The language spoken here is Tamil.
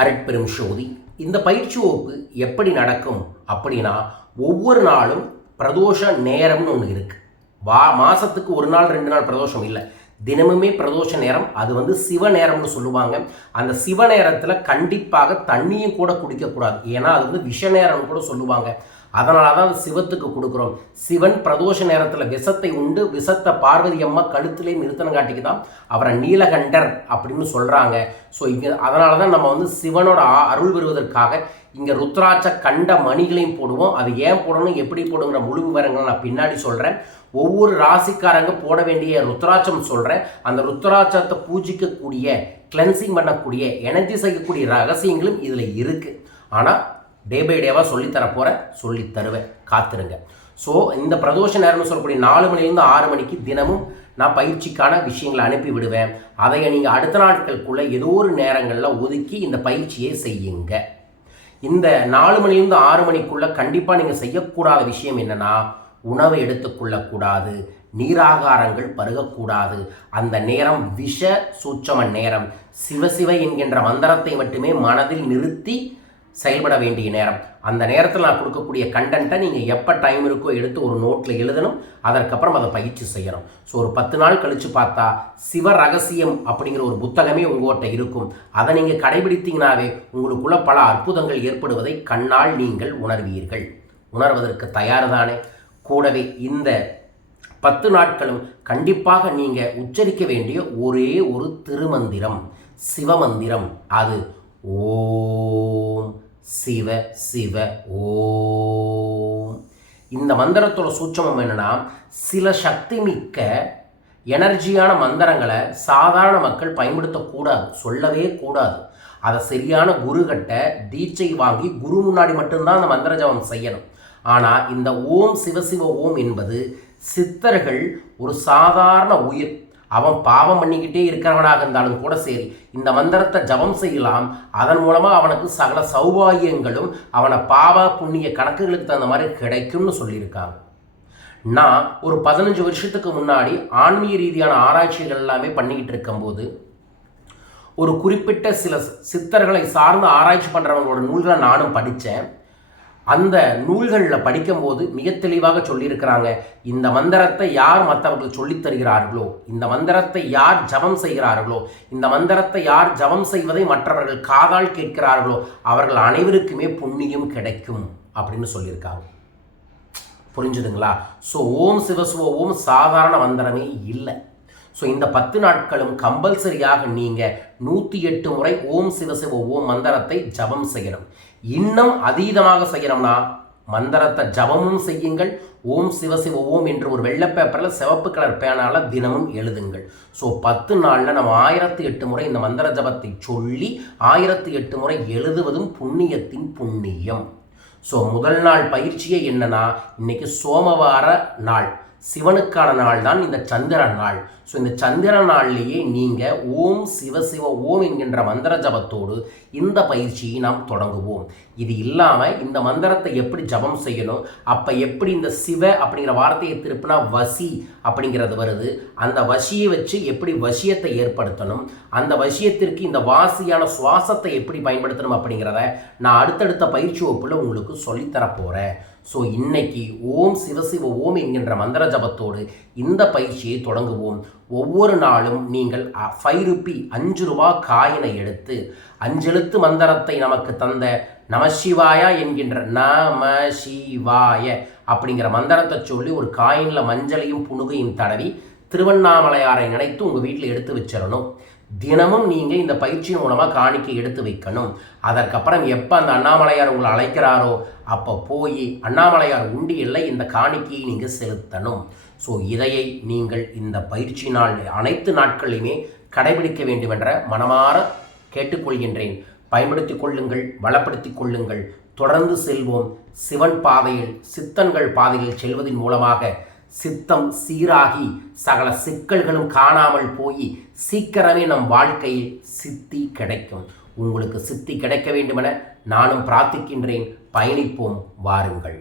அருட்பெரும் ஜோதி. இந்த பயிற்சி வகுப்பு எப்படி நடக்கும் அப்படின்னா, ஒவ்வொரு நாளும் பிரதோஷ நேரம்னு ஒன்று இருக்குது. மாதத்துக்கு ஒரு நாள் 2 நாள் பிரதோஷம் இல்லை, தினமுமே பிரதோஷ நேரம். அது சிவ நேரம்னு சொல்லுவாங்க. அந்த சிவ நேரத்தில் கண்டிப்பாக தண்ணியும் கூட குடிக்கக்கூடாது. ஏன்னா அது விஷ நேரம்னு கூட சொல்லுவாங்க. அதனால தான் அது சிவத்துக்கு கொடுக்குறோம். சிவன் பிரதோஷ நேரத்தில் விஷத்தை உண்டு விஷத்தை பார்வதி அம்மா கழுத்திலே நிறுத்தனங்காட்டிக்கு தான் அவரை நீலகண்டர் அப்படின்னு சொல்கிறாங்க. ஸோ இங்கே அதனால தான் நம்ம சிவனோட அருள் பெறுவதற்காக இங்கே ருத்ராட்ச கண்ட மணிகளையும் போடுவோம். அது ஏன் போடணும், எப்படி போடுங்கிற முழு விவரங்களை நான் பின்னாடி சொல்கிறேன். ஒவ்வொரு ராசிக்காரங்க போட வேண்டிய ருத்ராட்சம் சொல்கிறேன். அந்த ருத்ராட்சத்தை பூஜிக்கக்கூடிய, கிளென்சிங் பண்ணக்கூடிய, எனர்ஜி செய்யக்கூடிய ரகசியங்களும் இதில் இருக்குது. ஆனால் டே பை டேவாக சொல்லித்தரப்போகிறேன், சொல்லித்தருவேன், காத்துருங்க. ஸோ இந்த பிரதோஷ நேரம்னு சொல்லக்கூடிய 4 மணிலேருந்து 6 மணிக்கு தினமும் நான் பயிற்சிக்கான விஷயங்களை அனுப்பி விடுவேன். அதை நீங்கள் அடுத்த நாட்களுக்குள்ளே ஏதோ ஒரு நேரங்களில் ஒதுக்கி இந்த பயிற்சியை செய்யுங்க. இந்த 4 மணிலேருந்து 6 மணிக்குள்ளே கண்டிப்பாக நீங்கள் செய்யக்கூடாத விஷயம் என்னென்னா, உணவை எடுத்துக்கொள்ளக்கூடாது, நீராகாரங்கள் பருகக்கூடாது. அந்த நேரம் விஷ சூட்சம நேரம். சிவசிவ என்கின்ற மந்திரத்தை மட்டுமே மனதில் நிறுத்தி செயல்பட வேண்டிய நேரம். அந்த நேரத்தில் நான் கொடுக்கக்கூடிய கண்டென்ட்டை நீங்கள் எப்போ டைம் இருக்கோ எடுத்து ஒரு நோட்டில் எழுதணும். அதற்கப்புறம் அதை பயிற்சி செய்யணும். ஸோ ஒரு 10 நாள் கழித்து பார்த்தா சிவ ரகசியம் அப்படிங்கிற ஒரு புத்தகமே உங்கள்கிட்ட இருக்கும். அதை நீங்கள் கடைபிடித்தீங்கன்னாவே உங்களுக்குள்ள பல அற்புதங்கள் ஏற்படுவதை கண்ணால் நீங்கள் உணர்வீர்கள். உணர்வதற்கு தயார் தானே? கூடவே இந்த 10 நாட்களும் கண்டிப்பாக நீங்கள் உச்சரிக்க வேண்டிய ஒரே ஒரு திருமந்திரம், சிவமந்திரம். அது ஓம் சிவ சிவ ஓம். இந்த மந்திரத்தோட சூட்சமம் என்னன்னா, சில சக்தி மிக்க எனர்ஜியான மந்திரங்களை சாதாரண மக்கள் பயன்படுத்தக்கூடாது, சொல்லவே கூடாது. அதை சரியான குருகிட்ட தீட்சை வாங்கி குரு முன்னாடி மட்டும்தான் அந்த மந்திர ஜபம் செய்யணும். ஆனால் இந்த ஓம் சிவசிவ ஓம் என்பது சித்தர்கள் ஒரு சாதாரண உயிர், அவன் பாவம் பண்ணிக்கிட்டே இருக்கிறவனாக இருந்தாலும் கூட சரி, இந்த மந்திரத்தை ஜபம் செய்யலாம். அதன் மூலமாக அவனுக்கு சகல சௌபாகியங்களும் அவனை பாவ புண்ணிய கணக்குகளுக்கு தகுந்த மாதிரி கிடைக்கும்னு சொல்லியிருக்காங்க. நான் ஒரு 15 வருஷத்துக்கு முன்னாடி ஆன்மீக ரீதியான ஆராய்ச்சிகள் எல்லாமே பண்ணிக்கிட்டு இருக்கும்போது ஒரு குறிப்பிட்ட சில சித்தர்களை சார்ந்து ஆராய்ச்சி பண்ணுறவங்களோட நூல்களை நானும் படித்தேன். அந்த நூல்களில் படிக்கும்போது மிக தெளிவாக சொல்லியிருக்கிறாங்க, இந்த மந்திரத்தை யார் மற்றவர்கள் சொல்லித் தருகிறார்களோ, இந்த மந்திரத்தை யார் ஜபம் செய்கிறார்களோ, இந்த மந்திரத்தை யார் ஜபம் செய்வதை மற்றவர்கள் காதால் கேட்கிறார்களோ அவர்கள் அனைவருக்குமே புண்ணியம் கிடைக்கும் அப்படின்னு சொல்லியிருக்காங்க. புரிஞ்சுதுங்களா? ஸோ ஓம் சிவசிவ ஓம் சாதாரண மந்திரமே இல்லை. ஸோ இந்த 10 நாட்களும் கம்பல்சரியாக நீங்கள் 108 முறை ஓம் சிவசிவ ஓம் மந்திரத்தை ஜபம் செய்யணும். இன்னும் அதீதமாக செய்யணும்னா மந்திரத்தை ஜபமும் செய்யுங்கள். ஓம் சிவசிவ ஓம் என்று ஒரு வெள்ளை பேப்பரில் சிவப்பு கலர் பேனால் தினமும் எழுதுங்கள். ஸோ 10 நாளில் நம்ம 1008 முறை இந்த மந்திர ஜபத்தை சொல்லி 1008 முறை எழுதுவதும் புண்ணியத்தின் புண்ணியம். ஸோ முதல் நாள் பயிற்சியே என்னன்னா, இன்னைக்கு சோமவார நாள், சிவனுக்கான நாள் தான் இந்த சந்திர நாள். ஸோ இந்த சந்திர நாள்லேயே நீங்கள் ஓம் சிவசிவ ஓம் என்கின்ற மந்திர ஜபத்தோடு இந்த பயிற்சியை நாம் தொடங்குவோம். இது இல்லாமல் இந்த மந்திரத்தை எப்படி ஜபம் செய்யணும், அப்போ எப்படி இந்த சிவ அப்படிங்கிற வார்த்தையை திருப்பினா வசி அப்படிங்கிறது வருது, அந்த வசியை வச்சு எப்படி வசியத்தை ஏற்படுத்தணும், அந்த வசியத்திற்கு இந்த வாசியான சுவாசத்தை எப்படி பயன்படுத்தணும் அப்படிங்கிறத நான் அடுத்தடுத்த பயிற்சி வகுப்பில் உங்களுக்கு சொல்லித்தரப்போகிறேன். ஸோ இன்னைக்கு ஓம் சிவசிவ ஓம் என்கின்ற மந்திர ஜபத்தோடு இந்த பயிற்சியை தொடங்குவோம். ஒவ்வொரு நாளும் நீங்கள் 5 ரூபி 5 ரூபா காயினை எடுத்து 5 எழுத்து மந்திரத்தை நமக்கு தந்த நமசிவாயா என்கின்ற நமசிவாய அப்படிங்கிற மந்திரத்தை சொல்லி ஒரு காயினில் மஞ்சளையும் புணுகையும் தடவி திருவண்ணாமலையாரை நினைத்து உங்கள் வீட்டில் எடுத்து வச்சிடணும். தினமும் நீங்கள் இந்த பயிற்சியின் மூலமாக காணிக்கை எடுத்து வைக்கணும். அதற்கப்புறம் எப்போ அந்த அண்ணாமலையார் உங்களை அழைக்கிறாரோ அப்போ போய் அண்ணாமலையார் உண்டியலில் இந்த காணிக்கையை நீங்கள் செலுத்தணும். ஸோ இதையை நீங்கள் இந்த பயிற்சி நாள் அனைத்து நாட்களையுமே கடைபிடிக்க வேண்டும் என்ற மனமாற கேட்டுக்கொள்கின்றேன். பயன்படுத்தி கொள்ளுங்கள், வளப்படுத்தி கொள்ளுங்கள். தொடர்ந்து செல்வோம். சிவன் பாதையில், சித்தன்கள் பாதையில் செல்வதன் மூலமாக சித்தம் சீராகி சகல சிக்கல்களும் காணாமல் போய் சீக்கிரமே நம் வாழ்க்கையில் சித்தி கிடைக்கும். உங்களுக்கு சித்தி கிடைக்க வேண்டுமென நானும் பிரார்த்திக்கின்றேன். பயணிப்போம், வாருங்கள்.